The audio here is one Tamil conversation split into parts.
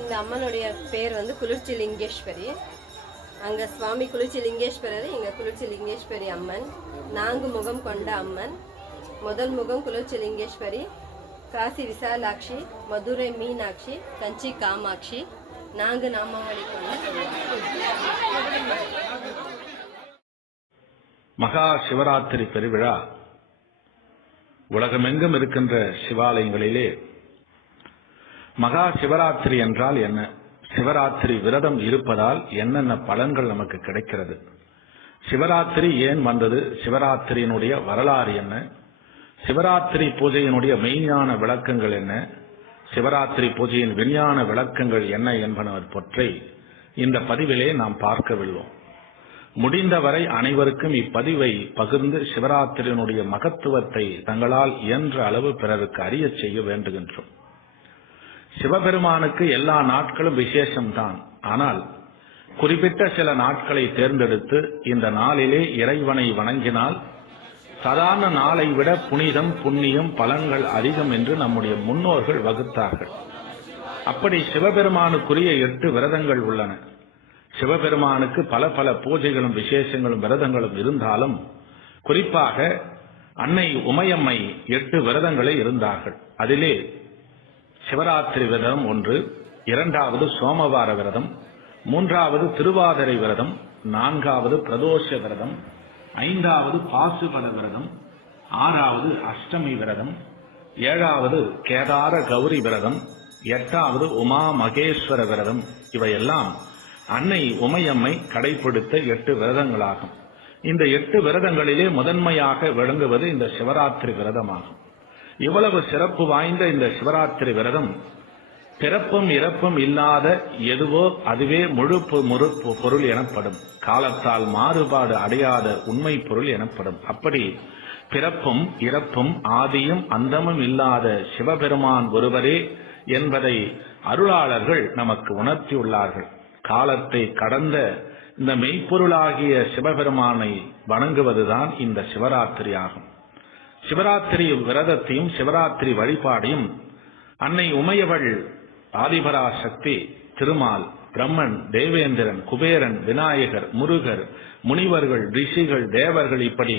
இந்த அம்மனுடைய பேர் வந்து குளிர்ச்சி லிங்கேஸ்வரி அங்கே சுவாமி குளிர்ச்சி லிங்கேஸ்வரர் இங்கே குளிர்ச்சி லிங்கேஸ்வரி அம்மன். நான்கு முகம் கொண்ட அம்மன். முதல் முகம் குளிர்ச்சி லிங்கேஸ்வரி காசி விசாலாட்சி மதுரை மீனாட்சி கஞ்சி காமாட்சி நான்கு நாமாவளி மகா சிவராத்திரி பெருவிழா. உலகமெங்கும் இருக்கின்ற சிவாலயங்களிலே மகா சிவராத்திரி என்றால் என்ன? சிவராத்திரி விரதம் இருப்பதால் என்னென்ன பலன்கள் நமக்கு கிடைக்கிறது? சிவராத்திரி ஏன் வந்தது? சிவராத்திரியினுடைய வரலாறு என்ன? சிவராத்திரி பூஜையினுடைய மெய்ஞான விளக்கங்கள் என்ன? சிவராத்திரி பூஜையின் விஞ்ஞான விளக்கங்கள் என்ன என்பன பற்றி இந்த பதிவிலே நாம் பார்க்கவில்லை. முடிந்தவரை அனைவருக்கும் இப்பதிவை பகிர்ந்து சிவராத்திரியினுடைய மகத்துவத்தை தங்களால் இயன்ற அளவு பிறருக்கு அறியச் செய்ய வேண்டுகின்றோம். சிவபெருமானுக்கு எல்லா நாட்களும் விசேஷம்தான். ஆனால் குறிப்பிட்ட சில நாட்களை தேர்ந்தெடுத்து இந்த நாளிலே இறைவனை வணங்கினால் சாதாரண நாளை விட புனிதம் புண்ணியம் பலன்கள் அதிகம் என்று நம்முடைய முன்னோர்கள் வகுத்தார்கள். அப்படி சிவபெருமானுக்குரிய எட்டு விரதங்கள் உள்ளன. சிவபெருமானுக்கு பல பல பூஜைகளும் விசேஷங்களும் விரதங்களும் இருந்தாலும் குறிப்பாக அன்னை உமையம்மை எட்டு விரதங்களை இருந்தார்கள். அதிலே சிவராத்திரி விரதம் ஒன்று இரண்டாவது சோமவார விரதம் மூன்றாவது திருவாதிரை விரதம் நான்காவது பிரதோஷ விரதம் ஐந்தாவது பாசுபத விரதம் ஆறாவது அஷ்டமி விரதம் ஏழாவது கேதார கௌரி விரதம் எட்டாவது உமா மகேஸ்வர விரதம். இவையெல்லாம் அன்னை உமையம்மை கடைபிடித்த எட்டு விரதங்களாகும். இந்த எட்டு விரதங்களிலே முதன்மையாக விளங்குவது இந்த சிவராத்திரி விரதமாகும். இவ்வளவு சிறப்பு வாய்ந்த இந்த சிவராத்திரி விரதம் பிறப்பும் இறப்பும் இல்லாத எதுவோ அதுவே முழு பொ- முழு பொருள் எனப்படும். காலத்தால் மாறுபாடு அடையாத உண்மை பொருள் எனப்படும். அப்படி பிறப்பும் இறப்பும் ஆதியும் அந்தமும் இல்லாத சிவபெருமான் ஒருவரே என்பதை அருளாளர்கள் நமக்கு உணர்த்தியுள்ளார்கள். காலத்தை கடந்த இந்த மெய்ப்பொருளாகிய சிவபெருமானை வணங்குவதுதான் இந்த சிவராத்திரி ஆகும் சிவராத்திரி விரதத்தையும் சிவராத்திரி வழிபாடையும் அன்னை உமையவள் ஆதிபராசக்தி திருமால் பிரம்மன் தேவேந்திரன் குபேரன் விநாயகர் முருகர் முனிவர்கள் ரிஷிகள் தேவர்கள் இப்படி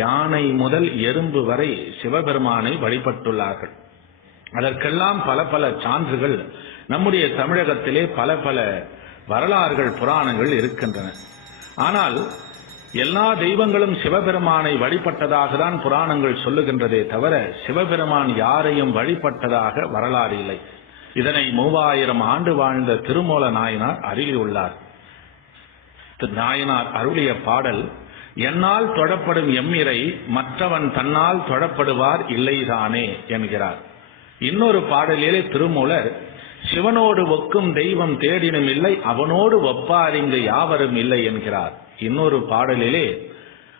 யானை முதல் எறும்பு வரை சிவபெருமானை வழிபட்டுள்ளார்கள். அதற்கெல்லாம் பல பல சான்றுகள் நம்முடைய தமிழகத்திலே பல பல வரலாறுகள் புராணங்கள் இருக்கின்றன. ஆனால் எல்லா தெய்வங்களும் சிவபெருமானை வழிபட்டதாக தான் புராணங்கள் சொல்லுகின்றதே தவிர சிவபெருமான் யாரையும் வழிபட்டதாக வரலாறு இல்லை. இதனை மூவாயிரம் ஆண்டு வாழ்ந்த திருமூல நாயனார் அருகியுள்ளார் நாயனார் அருளிய பாடல் என்னால் தொடப்படும் எம்மிரை மற்றவன் தன்னால் தொடப்படுவார் இல்லைதானே என்கிறார். இன்னொரு பாடலிலே திருமூலர் சிவனோடு ஒக்கும் தெய்வம் தேடினும் இல்லை அவனோடு ஒப்பார் இங்கு யாவரும் இல்லை என்கிறார். இன்னொரு பாடலிலே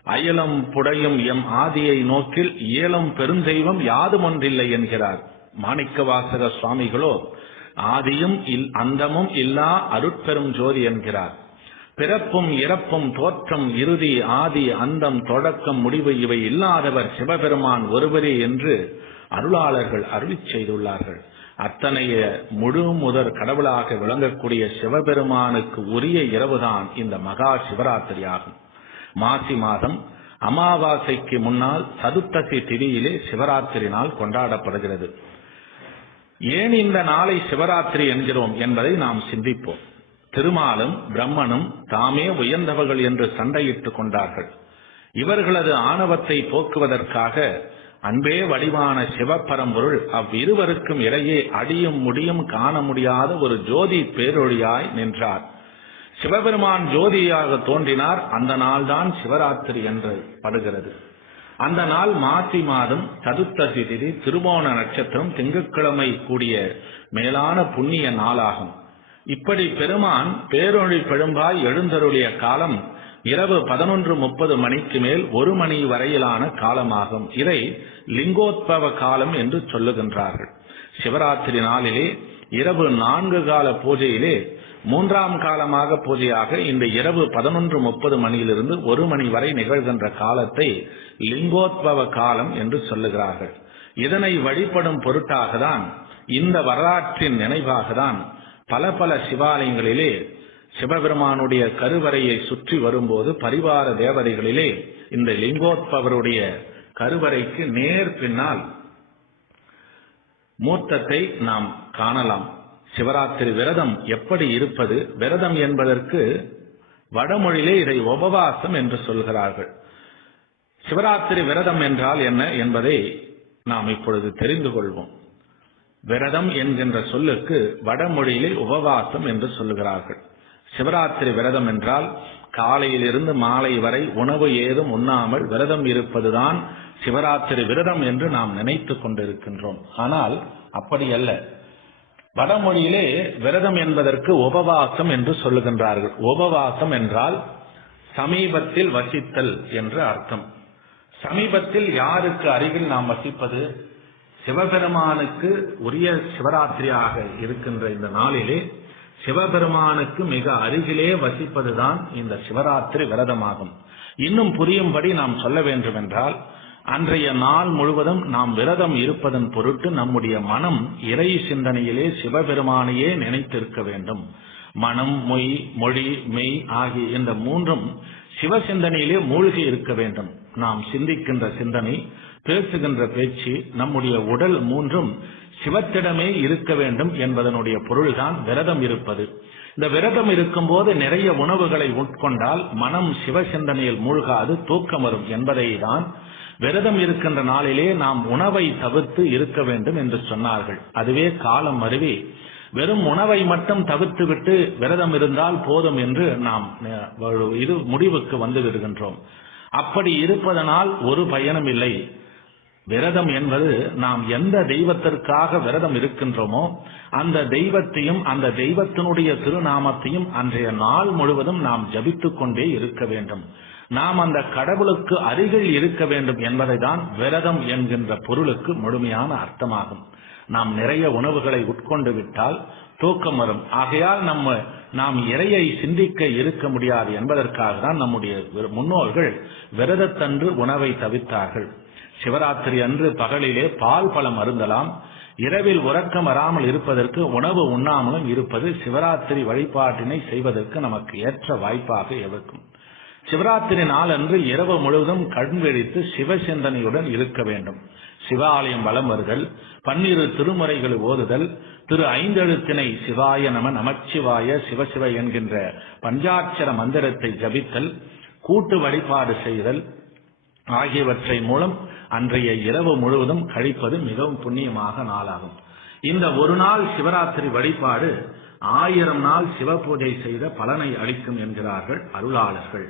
அயலம் புடையும் எம் ஆதியை நோக்கில் இயலும் பெருந்தெய்வம் யாதும் ஒன்றில்லை என்கிறார். மாணிக்கவாசக சுவாமிகளோ ஆதியும் இல் அந்தமும் இல்லா அருட்பெரும் ஜோதி என்கிறார். பிறப்பும் இறப்பும் தோற்றம் இறுதி ஆதி அந்தம் தொடக்கம் முடிவு இவை இல்லாதவர் சிவபெருமான் ஒருவரே என்று அருளாளர்கள் அருளி செய்துள்ளார்கள். அத்தனைய முழு முதற் கடவுளாக விளங்கக்கூடிய சிவபெருமானுக்கு உரிய இரவுதான் இந்த மகா சிவராத்திரி ஆகும் மாசி மாதம் அமாவாசைக்கு முன்னால் சதுர்த்தசி திதியிலே சிவராத்திரி நாள் கொண்டாடப்படுகிறது. ஏன் இந்த நாளை சிவராத்திரி என்கிறோம் என்பதை நாம் சிந்திப்போம். திருமாலும் பிரம்மனும் தாமே உயர்ந்தவர்கள் என்று சண்டையிட்டுக் கொண்டார்கள். இவர்களது ஆணவத்தை போக்குவதற்காக அன்பே வடிவான சிவப்பரம்பொருள் அவ்விருவருக்கும் இடையே அடியும் முடியும் காண முடியாத ஒரு ஜோதி பேரொழியாய் நின்றார். சிவபெருமான் ஜோதியாக தோன்றினார். அந்த நாள்தான் சிவராத்திரி என்று படுகிறது. அந்த நாள் மாசி மாதம் சதுர்த்தசி திதி திருவோண நட்சத்திரம் திங்கட்கிழமை கூடிய மேலான புண்ணிய நாளாகும். இப்படி பெருமான் பேரொழி பெரும்பாய் எழுந்தருளிய காலம் இரவு பதினொன்று முப்பது மணிக்கு மேல் ஒரு மணி வரையிலான காலமாகும். இதை லிங்கோத்பவ காலம் என்று சொல்லுகின்றார்கள். சிவராத்திரி நாளிலே இரவு நான்கு கால பூஜையிலே மூன்றாம் காலமாக பூஜையாக இந்த இரவு பதினொன்று முப்பது மணியிலிருந்து ஒரு மணி வரை நிகழ்கின்ற காலத்தை லிங்கோத்பவ காலம் என்று சொல்லுகிறார்கள். இதனை வழிபடும் பொருட்டாக தான் இந்த வரலாற்றின் நினைவாக தான் பல பல சிவாலயங்களிலே சிவபெருமானுடைய கருவறையை சுற்றி வரும்போது பரிவார தேவதைகளிலே இந்த லிங்கோத்பவருடைய கருவறைக்கு நேர் பின்னால் மூர்த்தத்தை நாம் காணலாம். சிவராத்திரி விரதம் எப்படி இருப்பது? விரதம் என்பதற்கு வடமொழியிலே இதை உபவாசம் என்று சொல்கிறார்கள். சிவராத்திரி விரதம் என்றால் என்ன என்பதை நாம் இப்பொழுது தெரிந்து கொள்வோம். விரதம் என்கின்ற சொல்லுக்கு வடமொழியிலே உபவாசம் என்று சொல்லுகிறார்கள். சிவராத்திரி விரதம் என்றால் காலையிலிருந்து மாலை வரை உணவு ஏதும் உண்ணாமல் விரதம் இருப்பதுதான் சிவராத்திரி விரதம் என்று நாம் நினைத்துக் கொண்டிருக்கின்றோம். ஆனால் அப்படி அல்ல. வடமொழியிலே விரதம் என்பதற்கு உபவாசம் என்று சொல்லுகின்றார்கள். உபவாசம் என்றால் சமீபத்தில் வசித்தல் என்று அர்த்தம். சமீபத்தில் யாருக்கு அருகில் நாம் வசிப்பது? சிவபெருமானுக்கு உரிய சிவராத்திரியாக இருக்கின்ற இந்த நாளிலே சிவபெருமானுக்கு மிக அருகிலே வசிப்பதுதான் இந்த சிவராத்திரி விரதமாகும். இன்னும் புரியும்படி நாம் சொல்ல வேண்டும் என்றால் அன்றைய நாள் முழுவதும் நாம் விரதம் இருப்பதன் பொருட்டு நம்முடைய மனம் இறை சிந்தனையிலே சிவபெருமானையே நினைத்திருக்க வேண்டும். மனம் மொய் மொழி மெய் ஆகிய இந்த மூன்றும் சிவ சிந்தனையிலே மூழ்கி இருக்க வேண்டும். நாம் சிந்திக்கின்ற சிந்தனை பேசுகின்ற பேச்சு நம்முடைய உடல் மூன்றும் சிவத்திடமே இருக்க வேண்டும் என்பதனுடைய பொருள்தான் விரதம் இருப்பது. இந்த விரதம் இருக்கும்போது நிறைய உணவுகளை உட்கொண்டால் மனம் சிவ சிந்தனையில் மூழ்காது தூக்கம் வரும் என்பதை தான் விரதம் இருக்கின்ற நாளிலே நாம் உணவை தவிர்த்து இருக்க வேண்டும் என்று சொன்னார்கள். அதுவே காலம் அருவி வெறும் உணவை மட்டும் தவிர்த்து விட்டு விரதம் இருந்தால் போதும் என்று நாம் இது முடிவுக்கு வந்து விடுகின்றோம். அப்படி இருப்பதனால் ஒரு பயனும் இல்லை. விரதம் என்பது நாம் எந்த தெய்வத்திற்காக விரதம் இருக்கின்றோமோ அந்த தெய்வத்தையும் அந்த தெய்வத்தினுடைய திருநாமத்தையும் அன்றைய நாள் முழுவதும் நாம் ஜபித்துக் கொண்டே இருக்க வேண்டும். நாம் அந்த கடவுளுக்கு அருகில் இருக்க வேண்டும் என்பதைதான் விரதம் என்கின்ற பொருளுக்கு முழுமையான அர்த்தமாகும். நாம் நிறைய உணவுகளை உட்கொண்டு விட்டால் தூக்கம் வரும். ஆகையால் நம்ம நாம் இறையை சிந்திக்க இருக்க முடியாது என்பதற்காக தான் நம்முடைய முன்னோர்கள் விரதத்தன்று உணவை தவிர்த்தார்கள் சிவராத்திரி அன்று பகலிலே பால் பழம் அருந்தலாம். இரவில் உறக்கம் வராமல் இருப்பதற்கு உணவு உண்ணாமலும் இருப்பது சிவராத்திரி வழிபாட்டினை செய்வதற்கு நமக்கு ஏற்ற வாய்ப்பாக இருக்கும். சிவராத்திரி நாளன்று இரவு முழுவதும் கண் விழித்து சிவசிந்தனையுடன் இருக்க வேண்டும். சிவாலயம் வலம் வருதல் பன்னிரு திருமுறைகள் ஓதுதல் திரு ஐந்தெழுத்தினை சிவாய நம நமச்சிவாய சிவசிவ என்கின்ற பஞ்சாட்சர மந்திரத்தை ஜபித்தல் கூட்டு வழிபாடு செய்தல் ஆகியவற்றை மூலம் அன்றைய இரவு முழுவதும் கழிப்பது மிகவும் புண்ணியமாக நாளாகும். இந்த ஒரு நாள் சிவராத்திரி வழிபாடு ஆயிரம் நாள் சிவ பூஜை செய்த பலனை அளிக்கும் என்கிறார்கள் அருளாளர்கள்.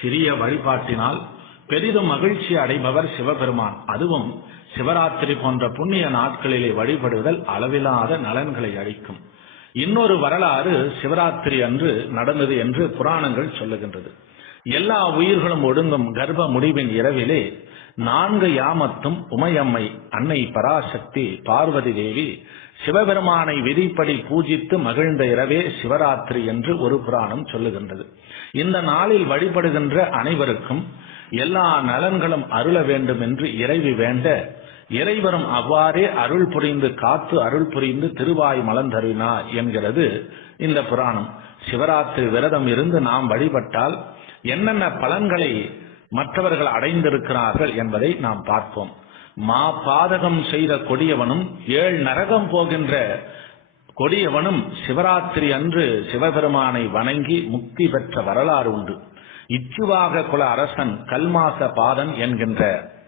சிறிய வழிபாட்டினால் பெரிதும் மகிழ்ச்சி அடைபவர் சிவபெருமான். அதுவும் சிவராத்திரி போன்ற புண்ணிய நாட்களிலே வழிபடுதல் அளவிலாத நலன்களை அளிக்கும். இன்னொரு வரலாறு சிவராத்திரி அன்று நடந்தது என்று புராணங்கள் சொல்லுகின்றது. எல்லா உயிர்களும் ஒடுங்கும் கர்ப்ப முடிவின் இரவிலே நான்கு யாமத்தும் உமையம்மை அன்னை பராசக்தி பார்வதி தேவி சிவபெருமானை விதிப்படி பூஜித்து மகிழ்ந்த இரவே சிவராத்திரி என்று ஒரு புராணம் சொல்லுகின்றது. இந்த நாளில் வழிபடுகின்ற அனைவருக்கும் எல்லா நலன்களும் அருள வேண்டும் என்று இறைவி வேண்ட இறைவரும் அவ்வாறே அருள் புரிந்து காத்து அருள் புரிந்து திருவாய் மலர்ந்தருளினார் என்கிறது இந்த புராணம். சிவராத்திரி விரதம் இருந்து நாம் வழிபட்டால் என்னென்ன பலன்களை மற்றவர்கள் அடைந்திருக்கிறார்கள் என்பதை நாம் பார்ப்போம். மா பாதகம் செய்த கொடியவனும் ஏழ் நரகம் போகின்ற கொடியவனும் சிவராத்திரி அன்று சிவபெருமானை வணங்கி முக்தி பெற்ற வரலாறு உண்டு. இச்சுவாக குல அரசன் கல்மாச பாதன் என்கின்ற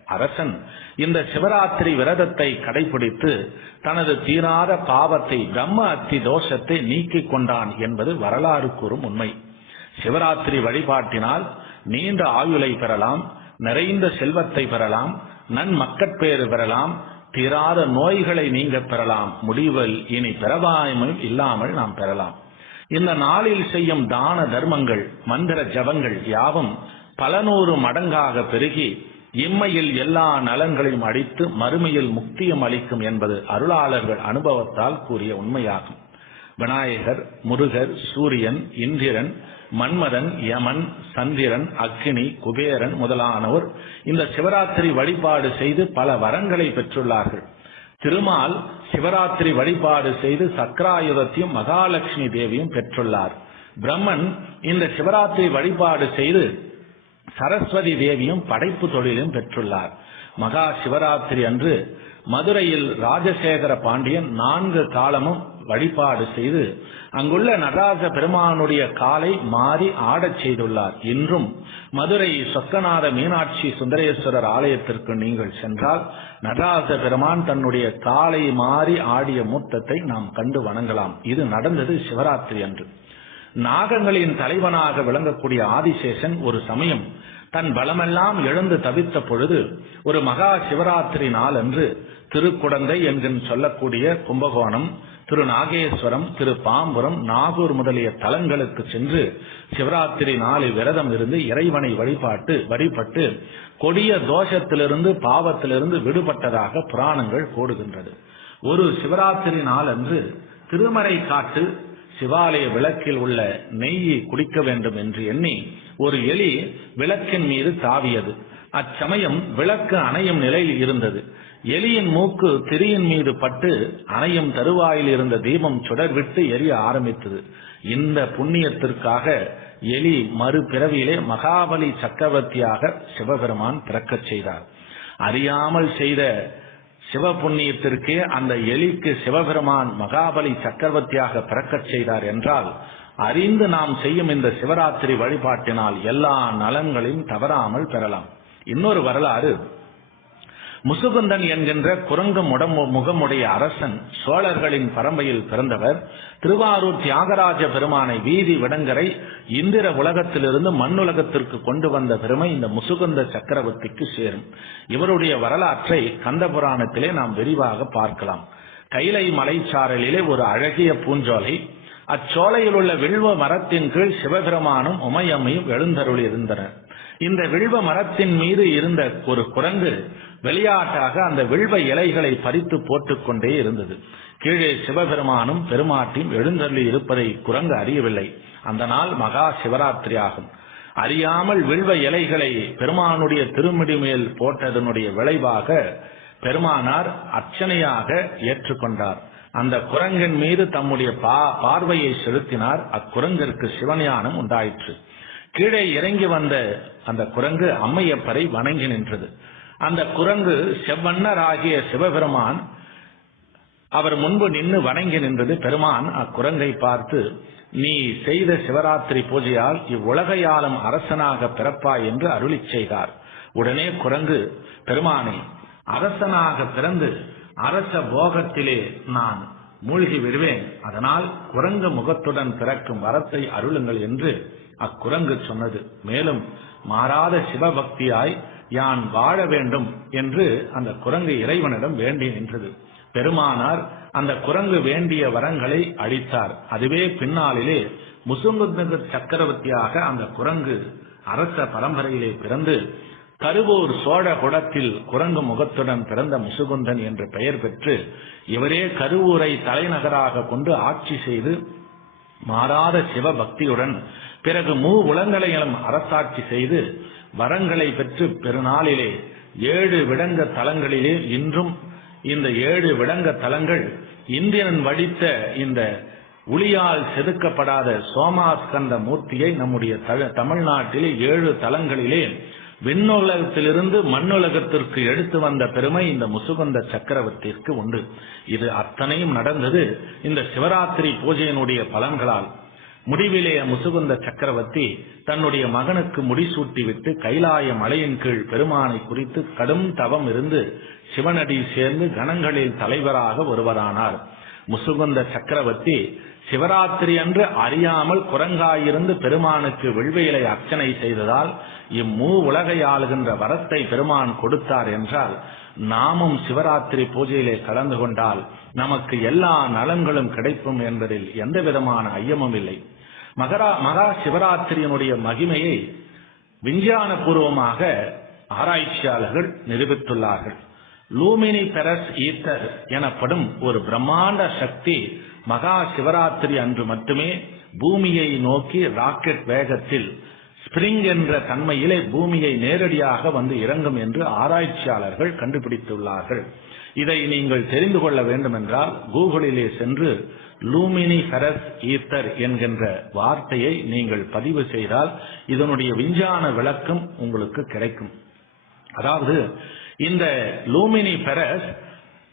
அரசன் இந்த சிவராத்திரி விரதத்தை கடைபிடித்து தனது தீராத பாவத்தை பிரம்ம அத்தி தோஷத்தை நீக்கிக் கொண்டான் என்பது வரலாறு கூறும் உண்மை. சிவராத்திரி வழிபாட்டினால் நீண்ட ஆயுளை பெறலாம் நிறைந்த செல்வத்தை பெறலாம் நன்மக்கட்பேறு பெறலாம் தீராத நோய்களை நீங்க பெறலாம். முடிவில் இனி பிறவாய்மை இல்லாமல் நாம் பெறலாம். இந்த நாளில் செய்யும் தான தர்மங்கள் மந்திர ஜபங்கள் யாவும் பல நூறு மடங்காக பெருகி இம்மையில் எல்லா நலன்களையும் அடித்து மறுமையில் முக்தியம் அளிக்கும் என்பது அருளாளர்கள் அனுபவத்தால் கூறிய உண்மையாகும். விநாயகர் முருகர் சூரியன் இந்திரன் மன்மதன் யமன் சந்திரன் அக்னி குபேரன் முதலானோர் இந்த சிவராத்திரி வழிபாடு செய்து பல வரங்களை பெற்றுள்ளார்கள். திருமால் சிவராத்திரி வழிபாடு செய்து சக்கராயுதத்தையும் மகாலட்சுமி தேவியும் பெற்றுள்ளார். பிரம்மன் இந்த சிவராத்திரி வழிபாடு செய்து சரஸ்வதி தேவியும் படைப்பு தொழிலும் பெற்றுள்ளார். மகா சிவராத்திரி அன்று மதுரையில் ராஜசேகர பாண்டியன் நான்கு காலமும் வழிபாடு செய்து அங்குள்ள நடராஜ பெருமானுடைய காலை மாறி ஆடச் செய்துள்ளார். இன்றும் மதுரை சொக்கநாத மீனாட்சி சுந்தரேஸ்வரர் ஆலயத்திற்கு நீங்கள் சென்றால் நடராஜ பெருமான் தன்னுடைய காலை மாறி ஆடிய மூர்த்தத்தை நாம் கண்டு வணங்கலாம். இது நடந்தது சிவராத்திரி அன்று. நாகங்களின் தலைவனாக விளங்கக்கூடிய ஆதிசேஷன் ஒரு சமயம் தன் பலமெல்லாம் எழுந்து தவித்த பொழுது ஒரு மகா சிவராத்திரி நாள் அன்று திருக்குடந்தை என்று சொல்லக்கூடிய கும்பகோணம் திரு நாகேஸ்வரம் திரு பாம்புரம் நாகூர் முதலிய தலங்களுக்கு சென்று சிவராத்திரி நாளில் விரதம் இருந்து இறைவனை வழிபாட்டு வழிபட்டு கொடிய தோஷத்திலிருந்து பாவத்திலிருந்து விடுபட்டதாக புராணங்கள் கூடுகின்றது ஒரு சிவராத்திரி நாள் அன்று திருமறை காட்டு சிவாலய விளக்கில் உள்ள நெய்யை குடிக்க வேண்டும் என்று எண்ணி ஒரு எலி விளக்கின் மீது தாவியது. அச்சமயம் விளக்கு அணையும் நிலையில் இருந்தது. எலியின் மூக்கு திரியின் மீது பட்டு அணையும் தருவாயில் இருந்த தீபம் சுடர்விட்டு எரிய ஆரம்பித்தது. இந்த புண்ணியத்திற்காக எலி மறுபிறவியிலே மகாபலி சக்கரவர்த்தியாக சிவபெருமான் பிறக்கச் செய்தார். அறியாமல் செய்த சிவ புண்ணியத்திற்கே அந்த எலிக்கு சிவபெருமான் மகாபலி சக்கரவர்த்தியாக பிறக்கச் செய்தார் என்றால் அறிந்து நாம் செய்யும் இந்த சிவராத்திரி வழிபாட்டினால் எல்லா நலன்களையும் தவறாமல் பெறலாம். இன்னொரு வரலாறு முசுகுந்தன் என்கின்ற குரங்கு முடமு முகமுடைய அரசன் சோழர்களின் பரம்பையில் பிறந்தவர் திருவாரூர் தியாகராஜ பெருமானை வீதி விடங்கரை இந்திர உலகத்திலிருந்து மண்ணுலகத்திற்கு கொண்டு வந்த பெருமை இந்த முசுகுந்த சக்கரவர்த்திக்கு சேரும். இவருடைய வரலாற்றை கந்த புராணத்திலே நாம் விரிவாக பார்க்கலாம். கைலை மலைச்சாரலிலே ஒரு அழகிய பூஞ்சோலை அச்சோலையில் உள்ள வில்வ மரத்தின் கீழ் சிவபெருமானும் உமையம்மையும் எழுந்தருள் இருந்தனர் இந்த வில்வ மரத்தின் மீது இருந்த ஒரு குரங்கு விளையாட்டாக அந்த வில்வ இலைகளை பறித்து போட்டுக்கொண்டே இருந்தது. கீழே சிவபெருமானும் பெருமாட்டியும் எழுந்தள்ளி இருப்பதை குரங்கு அறியவில்லை. அந்த நாள் மகா சிவராத்திரி ஆகும். அறியாமல் வில்வ இலைகளை பெருமானுடைய திருமிடி மேல் போட்டதனுடைய விளைவாக பெருமானார் அர்ச்சனையாக ஏற்றுக்கொண்டார். அந்த குரங்கின் மீது தம்முடைய பா பார்வையை செலுத்தினார். அக்குரங்கிற்கு சிவஞானம் உண்டாயிற்று. கீழே இறங்கி வந்த அந்த குரங்கு அம்மையப்பரை வணங்கி நின்றது. அந்த குரங்கு செவ்வண்ணராகிய சிவபெருமான் அவர் முன்பு நின்று வணங்கி நின்றது. பெருமான் அக்குரங்கை பார்த்து நீ செய்த சிவராத்திரி பூஜையால் இவ்வுலகையாளும் அரசனாக பிறப்பாய் என்று அருளி செய்தார். உடனே குரங்கு பெருமானே அரசனாக பிறந்து அரச போகத்திலே நான் மூழ்கி விடுவேன். அதனால் குரங்கு முகத்துடன் பிறக்கும் வரத்தை அருளுங்கள் என்று அக்குரங்கு சொன்னது. மேலும் மாறாத சிவபக்தியாய் யான் வாழ வேண்டும் என்று அந்த குரங்கு இறைவனிடம் வேண்டி நின்றது. பெருமானார் அந்த குரங்கு வேண்டிய வரங்களை அளித்தார் அதுவே பின்னாளிலே முசுங்குந்த சக்கரவர்த்தியாக அந்த குரங்கு அரச பரம்பரையிலே பிறந்து கருவூர் சோழ குடத்தில் குரங்கு முகத்துடன் பிறந்த முசுகுந்தன் என்று பெயர் பெற்று இவரே கருவூரை தலைநகராக கொண்டு ஆட்சி செய்து மாறாத சிவபக்தியுடன் பிறகு மூ உலங்களையும் அரசாட்சி செய்து வரங்களை பெற்று பெருநாளிலே ஏழு விடங்க தலங்களிலே இன்றும் இந்த ஏழு விடங்க தலங்கள் இந்திரன் வடித்த இந்த உளியால் செதுக்கப்படாத சோமாஸ்கந்த மூர்த்தியை நம்முடைய தமிழ்நாட்டிலே ஏழு தலங்களிலே விண்ணுலகத்திலிருந்து மண்ணுலகத்திற்கு எடுத்து வந்த பெருமை இந்த முசுகந்த சக்கரவர்த்திக்கு உண்டு. இது அத்தனையும் நடந்தது இந்த சிவராத்திரி பூஜையினுடைய பலன்களால். முடிவிலே முசுகுந்த சக்கரவர்த்தி தன்னுடைய மகனுக்கு முடிசூட்டிவிட்டு கைலாய மலையின் கீழ் பெருமானை குறித்து கடும் தவம் இருந்து சிவனடி சேர்ந்து கணங்களில் தலைவராக ஒருவரானார். முசுகுந்த சக்கரவர்த்தி சிவராத்திரி அன்று அறியாமல் குரங்காயிருந்து பெருமானுக்கு வில்வையிலை அர்ச்சனை செய்ததால் இம்மூ உலகை ஆளுகின்ற வரத்தை பெருமான் கொடுத்தார் என்றால் நாமும் சிவராத்திரி பூஜையிலே கலந்து கொண்டால் நமக்கு எல்லா நலன்களும் கிடைக்கும் என்பதில் எந்த விதமான ஐயமும் இல்லை. மகரா மகா சிவராத்திரியினுடைய மகிமையை விஞ்ஞான பூர்வமாக ஆராய்ச்சியாளர்கள் நிரூபித்துள்ளார்கள். லூமினி பெரஸ் ஈத்தர் எனப்படும் ஒரு பிரம்மாண்ட சக்தி மகா சிவராத்திரி அன்று மட்டுமே பூமியை நோக்கி ராக்கெட் வேகத்தில் ஸ்பிரிங் என்ற தன்மையிலே பூமியை நேரடியாக வந்து இறங்கும் என்று ஆராய்ச்சியாளர்கள் கண்டுபிடித்துள்ளார்கள். இதை நீங்கள் தெரிந்து கொள்ள வேண்டுமென்றால் கூகுளிலே சென்று லூமினி ஃபெரஸ் ஈத்தர் என்கின்ற வார்த்தையை நீங்கள் பதிவு செய்தால் இதனுடைய விஞ்ஞான விளக்கம் உங்களுக்கு கிடைக்கும். அதாவது இந்த லூமினி பெரஸ்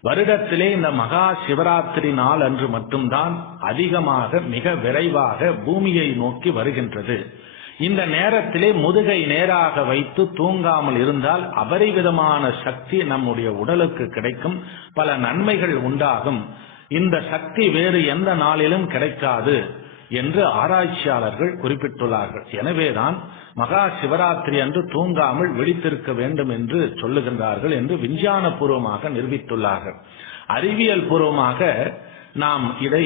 வருடத்திலே இந்த மகா சிவராத்திரி நாள் அன்று மட்டும்தான் அதிகமாக மிக விரைவாக பூமியை நோக்கி வருகின்றது. இந்த நேரத்திலே முதுகை நேராக வைத்து தூங்காமல் இருந்தால் அபரிவிதமான சக்தி நம்முடைய உடலுக்கு கிடைக்கும். பல நன்மைகள் உண்டாகும். இந்த சக்தி வேறு எந்த நாளிலும் கிடைக்காது என்று ஆராய்ச்சியாளர்கள் குறிப்பிட்டுள்ளார்கள். எனவேதான் மகா சிவராத்திரி அன்று தூங்காமல் விழித்திருக்க வேண்டும் என்று சொல்லுகின்றார்கள் என்று விஞ்ஞான பூர்வமாக நிரூபித்துள்ளார்கள். அறிவியல் பூர்வமாக நாம் இதை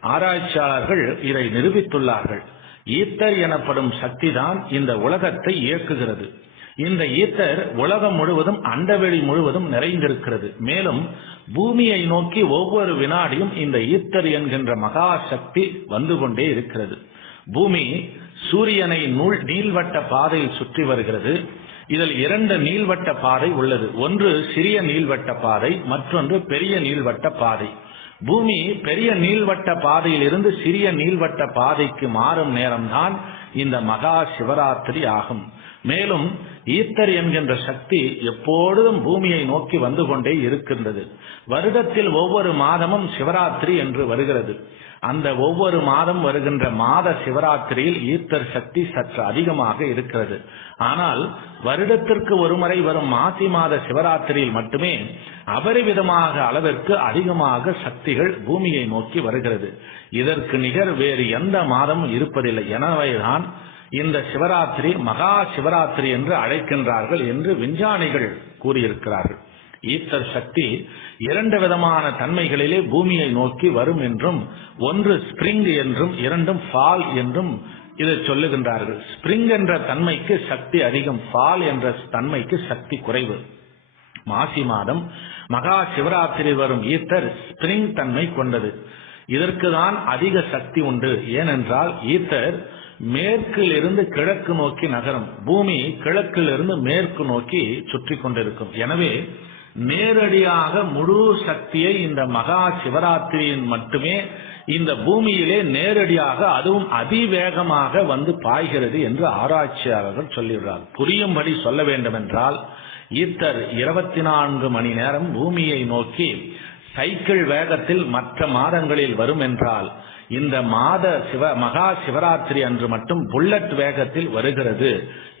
ஆராய்ச்சியாளர்கள் இதை நிரூபித்துள்ளார்கள். ஈத்தர் எனப்படும் சக்திதான் இந்த உலகத்தை இயக்குகிறது. இந்த ஈத்தர் உலகம் முழுவதும் அண்டவெளி முழுவதும் நிறைந்திருக்கிறது. மேலும் பூமியை நோக்கி ஒவ்வொரு வினாடியும் இந்த ஈத்தர் என்கின்ற மகா சக்தி வந்து கொண்டே இருக்கிறது. பூமி சூரியனை நூல் நீள்வட்ட பாதையில் சுற்றி வருகிறது. இதில் இரண்டு நீள்வட்ட பாதை உள்ளது. ஒன்று சிறிய நீள்வட்ட பாதை மற்றொன்று பெரிய நீள்வட்ட பாதை. பூமி பெரிய நீள்வட்ட பாதையில் இருந்து சிறிய நீள்வட்ட பாதைக்கு மாறும் நேரம்தான் இந்த மகா சிவராத்திரி ஆகும். மேலும் ஈத்தர் என்கின்ற சக்தி எப்பொழுதும் பூமியை நோக்கி வந்து கொண்டே இருக்கின்றது. வருடத்தில் ஒவ்வொரு மாதமும் சிவராத்திரி என்று வருகிறது. அந்த ஒவ்வொரு மாதம் வருகின்ற மாத சிவராத்திரியில் ஈத்தர் சக்தி சற்று அதிகமாக இருக்கிறது. ஆனால் வருடத்திற்கு ஒருமுறை வரும் மாசி மாத சிவராத்திரியில் மட்டுமே அபரிவிதமாக அளவிற்கு அதிகமாக சக்திகள் பூமியை நோக்கி வருகிறது. இதற்கு நிகர் வேறு எந்த மாதமும் இருப்பதில்லை. எனவேதான் இந்த சிவராத்திரி மகா சிவராத்திரி என்று அழைக்கின்றார்கள் என்று விஞ்ஞானிகள் கூறியிருக்கிறார்கள். ஈத்தர் சக்தி இரண்டு விதமான தன்மைகளிலே பூமியை நோக்கி வரும் என்றும் ஒன்று ஸ்பிரிங் என்றும் இரண்டும் ஃபால் என்றும் இதை சொல்லுகின்றார்கள். ஸ்பிரிங் என்ற தன்மைக்கு சக்தி அதிகம் ஃபால் என்ற தன்மைக்கு சக்தி குறைவு. மாசி மாதம் மகா சிவராத்திரி வரும் ஈத்தர் ஸ்பிரிங் தன்மை கொண்டது. இதற்கு தான் அதிக சக்தி உண்டு. ஏனென்றால் ஈத்தர் மேற்கில் இருந்து கிழக்கு நோக்கி நகரும். பூமி கிழக்கில் இருந்து மேற்கு நோக்கி சுற்றி கொண்டிருக்கும். எனவே நேரடியாக முழு சக்தியை இந்த மகா சிவராத்திரியின் மட்டுமே இந்த பூமியிலே நேரடியாக அதுவும் அதிவேகமாக வந்து பாய்கிறது என்று ஆராய்ச்சியாளர்கள் சொல்லிடுறார் புரியும்படி சொல்ல வேண்டும் என்றால் ஈத்தர் இருபத்தி நான்கு மணி நேரம் பூமியை நோக்கி சைக்கிள் வேகத்தில் மற்ற மாதங்களில் வரும் என்றால் இந்த மாத சிவ மகா சிவராத்திரி அன்று மட்டும் புல்லட் வேகத்தில் வருகிறது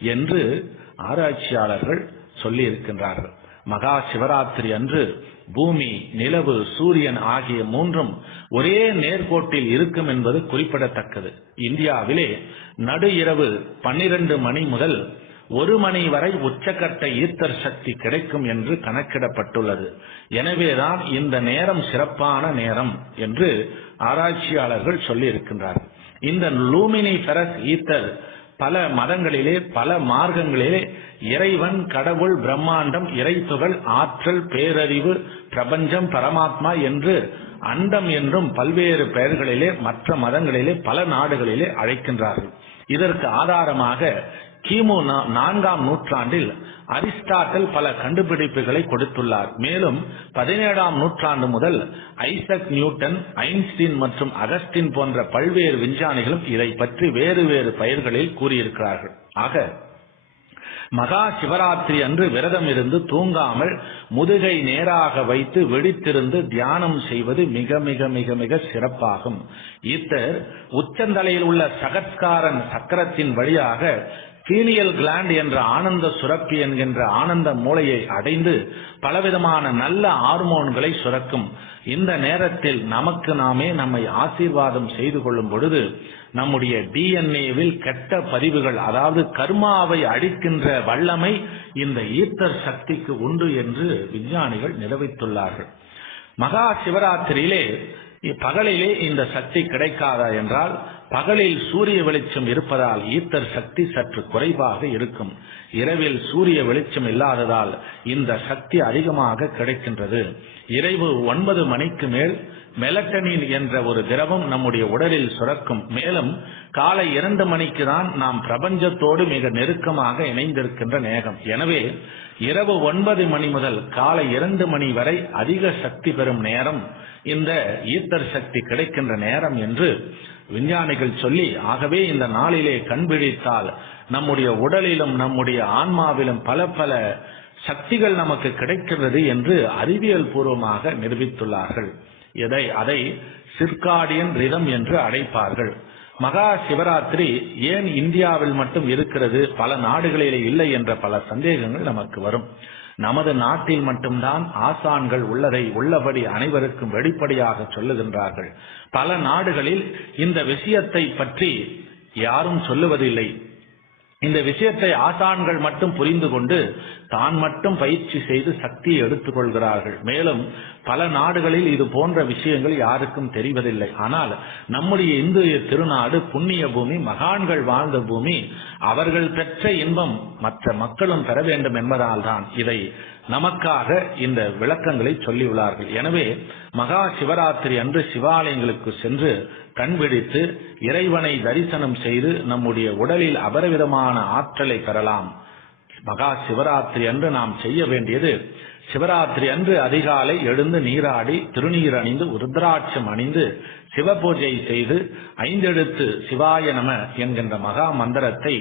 என்று ஆராய்ச்சியாளர்கள் சொல்லி இருக்கின்றார்கள் மகா சிவராத்திரி அன்று பூமி நிலவு சூரியன் ஆகிய மூன்றும் ஒரே நேர்கோட்டில் இருக்கும் என்பது குறிப்பிடத்தக்கது. இந்தியாவிலே நடு இரவு பன்னிரண்டு மணி முதல் ஒரு மணி வரை உச்சக்கட்ட ஈர்த்தர் சக்தி கிடைக்கும் என்று கணக்கிடப்பட்டுள்ளது. எனவேதான் இந்த நேரம் சிறப்பான நேரம் என்று ஆராய்ச்சியாளர்கள் சொல்லி இருக்கின்றார்கள் இந்த லூமினி ஃபெரஸ் ஈத்தர் பல மதங்களிலே பல மார்க்கங்களிலே இறைவன் கடவுள் பிரம்மாண்டம் இறைத்துகள் ஆற்றல் பேரறிவு பிரபஞ்சம் பரமாத்மா என்று அண்டம் என்றும் பல்வேறு பெயர்களிலே மற்ற மதங்களிலே பல நாடுகளிலே அழைக்கின்றார்கள். இதற்கு ஆதாரமாக கிமு நான்காம் நூற்றாண்டில் அரிஸ்டாட்டில் பல கண்டுபிடிப்புகளை கொடுத்துள்ளார். மேலும் பதினேழாம் நூற்றாண்டு முதல் ஐசக் நியூட்டன் ஐன்ஸ்டீன் மற்றும் அகஸ்டின் போன்ற பல்வேறு விஞ்ஞானிகளும் இதை பற்றி வேறு வேறு பெயர்களில் கூறியிருக்கிறார்கள். ஆக மகா சிவராத்திரி அன்று விரதம் இருந்து தூங்காமல் முதுகை நேராக வைத்து வெடித்திருந்து தியானம் செய்வது மிக மிக மிக மிக சிறப்பாகும். இத்தர் உச்சந்தலையில் உள்ள சகத்காரன் சக்கரத்தின் வழியாக பீனியல் கிளாண்ட் என்ற ஆனந்த சுரப்பி என்கின்ற ஆனந்த மூளையை அடைந்து பலவிதமான நல்ல ஹார்மோன்களை சுரக்கும். இந்த நேரத்தில் நமக்கு நாமே நம்மை ஆசீர்வாதம் செய்து கொள்ளும் பொழுது நம்முடைய டிஎன்ஏவில் கெட்ட பதிவுகள் அதாவது கர்மாவை அழிக்கின்ற வல்லமை இந்த ஈர்த்தர் சக்திக்கு உண்டு என்று விஞ்ஞானிகள் நிரூபித்துள்ளார்கள். மகா சிவராத்திரியிலே பகலிலே இந்த சக்தி கிடைக்காதா என்றால் பகலில் சூரிய வெளிச்சம் இருப்பதால் ஈத்தர் சக்தி சற்று குறைவாக இருக்கும். இரவில் சூரிய வெளிச்சம் இல்லாததால் இந்த சக்தி அதிகமாக கிடைக்கின்றது. இரவு ஒன்பது மணிக்கு மேல் மெலட்டனின் என்ற ஒரு திரவம் நம்முடைய உடலில் சுரக்கும். மேலும் காலை இரண்டு மணிக்கு தான் நாம் பிரபஞ்சத்தோடு மிக நெருக்கமாக இணைந்திருக்கின்ற நேகம் எனவே இரவு ஒன்பது மணி முதல் காலை இரண்டு மணி வரை அதிக சக்தி பெறும் நேரம் இந்த ஈத்தர் சக்தி கிடைக்கின்ற நேரம் என்று விஞ்ஞானிகள் சொல்லி ஆகவே இந்த நாளிலே கண்பிடித்தால் நம்முடைய உடலிலும் நம்முடைய ஆன்மாவிலும் பல பல சக்திகள் நமக்கு கிடைக்கிறது என்று அறிவியல் பூர்வமாக நிரூபித்துள்ளார்கள். எதை அதை சிற்காடியன் ரிதம் என்று அழைப்பார்கள் மகா சிவராத்திரி ஏன் இந்தியாவில் மட்டும் இருக்கிறது? பல நாடுகளிலே இல்லை என்ற பல சந்தேகங்கள் நமக்கு வரும். நமது நாட்டில் மட்டும்தான் ஆசான்கள் உள்ளதை உள்ளபடி அனைவருக்கும் வெளிப்படையாக சொல்லுகின்றார்கள். பல நாடுகளில் இந்த விஷயத்தை பற்றி யாரும் சொல்லுவதில்லை. இந்த விஷயத்தை ஆசான்கள் மட்டும் புரிந்து கொண்டு தான் மட்டும் பயிற்சி செய்து சக்தியை எடுத்துக்கொள்கிறார்கள் மேலும் பல நாடுகளில் இது போன்ற விஷயங்கள் யாருக்கும் தெரிவதில்லை. ஆனால் நம்முடைய இந்திய திருநாடு புண்ணிய பூமி மகான்கள் வாழ்ந்த பூமி அவர்கள் பெற்ற இன்பம் மற்ற மக்களும் பெற வேண்டும் என்பதால் தான் இதை நமக்காக இந்த விளக்கங்களை சொல்லியுள்ளார்கள். எனவே மகா சிவராத்திரி அன்று சிவாலயங்களுக்கு சென்று கண்பிடித்து இறைவனை தரிசனம் செய்து நம்முடைய உடலில் அபரவிதமான ஆற்றலை பெறலாம். மகா சிவராத்திரி அன்று நாம் செய்ய வேண்டியது சிவராத்திரி அன்று அதிகாலை எழுந்து நீராடி திருநீர் அணிந்து ருத்ராட்சம் அணிந்து சிவபூஜை செய்து ஐந்தெழுத்து சிவாய நம என்கின்ற மகா மந்திரத்தை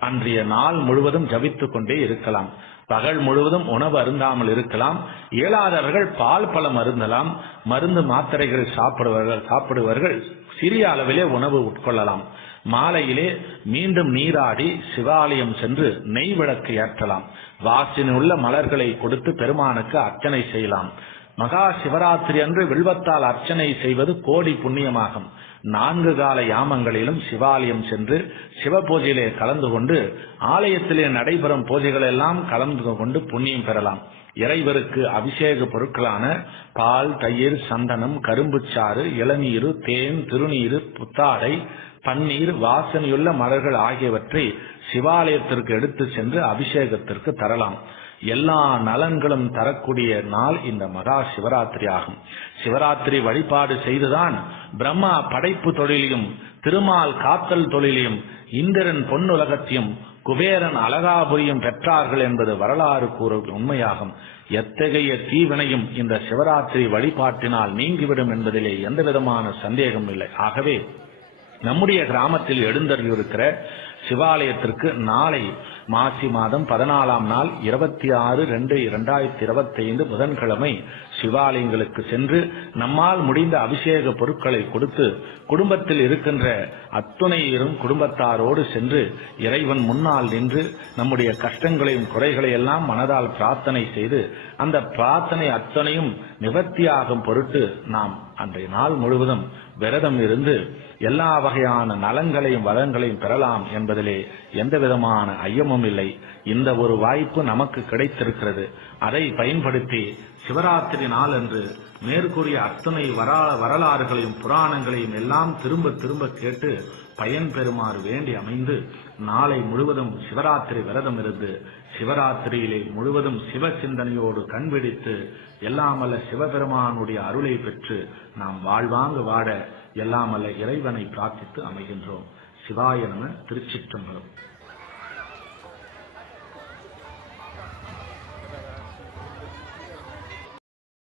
அன்றைய நாள் முழுவதும் ஜபித்துக் கொண்டே இருக்கலாம். பகல் முழுவதும் உணவு அருந்தாமல் இருக்கலாம். இயலாதவர்கள் பால் பழம் அருந்தலாம். மருந்து மாத்திரைகள் சாப்பிடுவார்கள் சாப்பிடுவர்கள். சிறிய அளவிலே உணவு உட்கொள்ளலாம். மாலையிலே மீண்டும் நீராடி சிவாலயம் சென்று நெய் விளக்கு ஏற்றலாம். வாசினுள்ள மலர்களை கொடுத்து பெருமானுக்கு அர்ச்சனை செய்யலாம். மகா சிவராத்திரி அன்று வில்வத்தால் அர்ச்சனை செய்வது கோடி புண்ணியமாகும். நான்கு கால யாமங்களிலும் சிவாலயம் சென்று சிவ பூஜையிலே கலந்து கொண்டு ஆலயத்திலே நடைபெறும் பூஜைகள் எல்லாம் கலந்து கொண்டு புண்ணியம் பெறலாம். இறைவருக்கு அபிஷேக பொருட்களான பால் தயிர் சந்தனம் கரும்புச்சாறு இளநீர் தேன் திருநீர் புத்தாடை பன்னீர் வாசனையுள்ள மலர்கள் ஆகியவற்றை சிவாலயத்திற்கு எடுத்து சென்று அபிஷேகத்திற்கு தரலாம். எல்லா நலன்களும் தரக்கூடிய நாள் இந்த மகா சிவராத்திரி ஆகும். சிவராத்திரி வழிபாடு செய்துதான் பிரம்மா படைப்பு தொழிலையும் திருமால் காத்தல் தொழிலையும் இந்திரன் பொன்னுலகத்தையும் குபேரன் அழகாபுரியும் பெற்றார்கள் என்பது வரலாறு கூறும் உண்மையாகும். எத்தகைய தீவினையும் இந்த சிவராத்திரி வழிபாட்டினால் நீங்கிவிடும் என்பதிலே எந்த விதமான சந்தேகம் இல்லை. ஆகவே நம்முடைய கிராமத்தில் எழுந்தருளியிருக்கிற சிவாலயத்திற்கு நாளை மாசி மாதம் பதினாலாம் நாள் இருபத்தி ஆறு ரெண்டு இரண்டாயிரத்தி இருபத்தி ஐந்து புதன்கிழமை சிவாலயங்களுக்கு சென்று நம்மால் முடிந்த அபிஷேக பொருட்களை கொடுத்து குடும்பத்தில் இருக்கின்ற அத்துணையரும் குடும்பத்தாரோடு சென்று இறைவன் முன்னால் நின்று நம்முடைய கஷ்டங்களையும் குறைகளை எல்லாம் மனதால் பிரார்த்தனை செய்து அந்த பிரார்த்தனை அத்தனையும் நிவர்த்தியாகும் பொருட்டு நாம் அன்றைய நாள் முழுவதும் விரதம் இருந்து எல்லா வகையான நலங்களையும் வளங்களையும் பெறலாம் என்பதிலே எந்த விதமான ஐயமும் இல்லை. இந்த ஒரு வாய்ப்பு நமக்கு கிடைத்திருக்கிறது. அதை பயன்படுத்தி சிவராத்திரி நாள் அன்று மேற்கூறிய அத்தனை வரா வரலாறுகளையும் புராணங்களையும் எல்லாம் திரும்ப திரும்ப கேட்டு பயன் பெறுமாறு வேண்டி அமைந்து நாளை முழுவதும் சிவராத்திரி விரதம் இருந்து சிவராத்திரியிலே முழுவதும் சிவ சிந்தனையோடு கண்பிடித்து எல்லாமல்ல சிவபெருமானுடைய அருளை பெற்று நாம் வாழ்வாங்கு வாட எல்லாமல்ல இறைவனை பிரார்த்தித்து அமைகின்றோம். சிவாய நம திருச்சிற்றம்பலம்.